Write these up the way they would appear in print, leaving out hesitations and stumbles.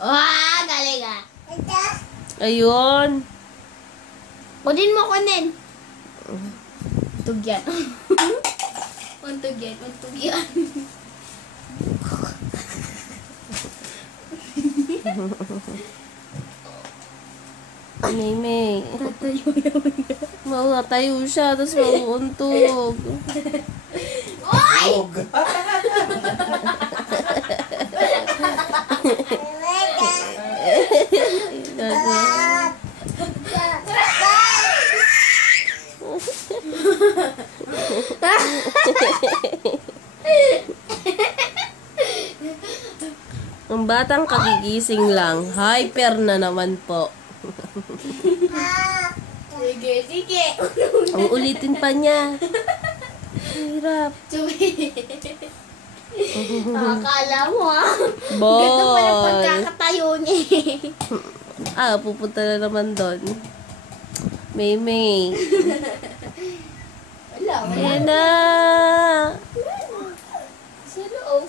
Galing ah. Ayun. Kunin mo, kunin. Untog yan. Untog yan, untog yan. May. Tatayo yun. Mawatayo siya, tapos mauuntog. Oy! Ang batang kagigising lang, hyper na naman po. Sige, sige. Ang ulitin pa niya. Hirap. Akala mo ah. Ball. Ganda pa ng pagkakatayo niya. Pupunta na naman doon. May. Wala, wala. Ayan na. Sa loob.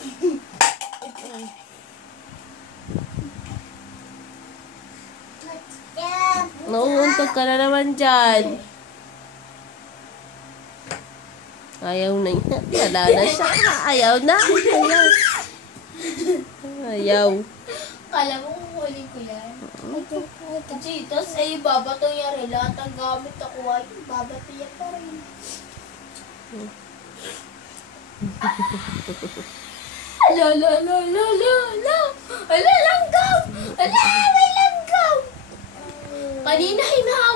Nauuntog ka na naman dyan. Ayaw na niya. Wala na siya. Ayaw na. Ayaw. Kala mo kukunin ko yan. Kasi tapos ay babato niya rin. Lahat ang gamit ako ay babato niya pa rin. Ala, ala, ala, ala, ala. Ala, langgam! Ala, may langgam! Kanina hinahawa